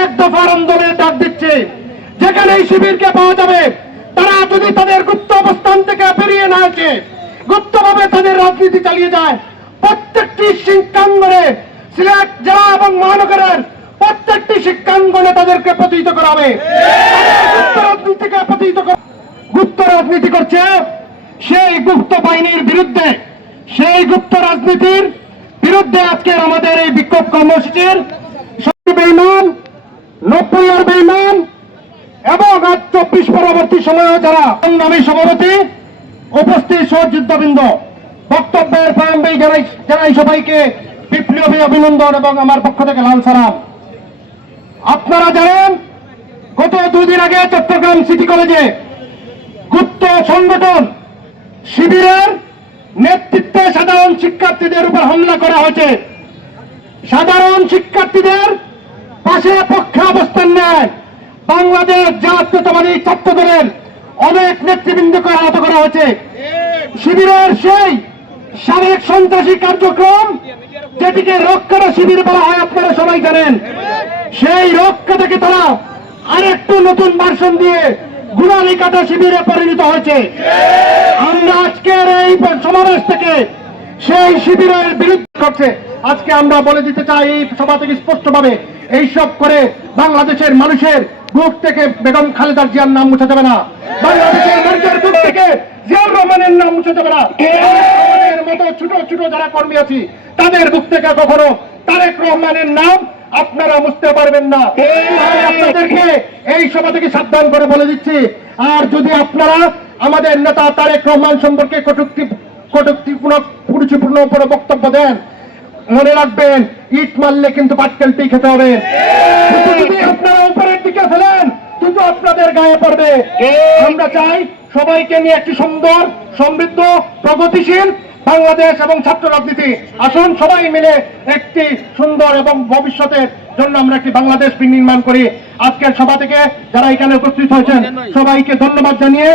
এক দফার আন্দোলনের ডাক দিচ্ছে। যেখানে এই শিবিরকে পাওয়া যাবে, তারা যদি তাদের গুপ্ত অবস্থান থেকে বেরিয়ে না আসে, গুপ্তভাবে তাদের রাজনীতি চালিয়ে যায়, প্রত্যেকটি শিক্ষাঙ্গনে, সিলেট জেলা এবং মহানগরের প্রত্যেকটি শিক্ষাঙ্গনে তাদেরকে প্রতিহিত করা হবে। গুপ্ত রাজনীতিকে প্রতিহিত গুপ্ত রাজনীতি করছে সেই গুপ্ত বাহিনীর বিরুদ্ধে, সেই গুপ্ত রাজনীতির বিরুদ্ধে আজকের আমাদের এই বিক্ষোভ কর্মসূচির বেঈমান, 90 বেঈমান এবং আজ 24 পরবর্তী সময়ে যারা সংগ্রামী সভাপতি, উপস্থিত সহযোদ্ধাবৃন্দ, বক্তব্যের প্রারম্ভে জানাই সবাইকে বিপ্লবী অভিনন্দন এবং আমার পক্ষ থেকে লাল সালাম। আপনারা জানেন, গত 2 দিন আগে চট্টগ্রাম সিটি কলেজে গুপ্ত সংগঠন শিবিরের নেতৃত্বে সাধারণ শিক্ষার্থীদের উপর হামলা করা হয়েছে। সাধারণ শিক্ষার্থীদের পাশে পক্ষে অবস্থান নেয় বাংলাদেশ জাতীয়তাবাদী ছাত্র দলের অনেক নেতৃবৃন্দকে আহত করা হয়েছে। শিবিরের সেই সাবেক সন্ত্রাসী কার্যক্রম, যেটিকে রক্ষা শিবির বলা হয়, আপনারা সবাই জানেন, সেই রক্ষা থেকে তারা আরেকটু নতুন ভার্সন দিয়ে গুলালি কাটা শিবিরে পরিণত হয়েছে। আমরা আজকের এই সমাবেশ থেকে সেই শিবিরের বিরুদ্ধে করছে। আজকে আমরা বলে দিতে চাই এই সভা থেকে স্পষ্টভাবে, এইসব করে বাংলাদেশের মানুষের বুক থেকে বেগম খালেদা জিয়ার নাম মুছা যাবে না, বাংলাদেশের মানুষের বুক থেকে জিয়াউর রহমানের নাম মুছা যাবে না। আমাদের মতো ছোট ছোট যারা কর্মী আছি, তাদের বুক থেকে কখনো তারেক রহমানের নাম আপনারা মুছতে পারবেন না। আপনাদেরকে এই সভা থেকে সাবধান করে বলে দিচ্ছি। আর যদি আপনারা আমাদের নেতা তারেক রহমান সম্পর্কে কটূক্তিপূর্ণ বক্তব্য দেন, মনে রাখবেন, ইট মারলে কিন্তু পাটকেলটি খেতে হবে। যদি আপনারা উপরের দিকে ফেলেন, কিন্তু আপনাদের গায়ে পড়বে। আমরা চাই সবাইকে নিয়ে একটি সুন্দর, সমৃদ্ধ, প্রগতিশীল বাংলাদেশ এবং ছাত্র রাজনীতি। আসুন সবাই মিলে একটি সুন্দর এবং ভবিষ্যতের জন্য আমরা একটি বাংলাদেশ নির্মাণ করি। আজকের সভা থেকে যারা এখানে উপস্থিত হয়েছেন সবাইকে ধন্যবাদ জানিয়ে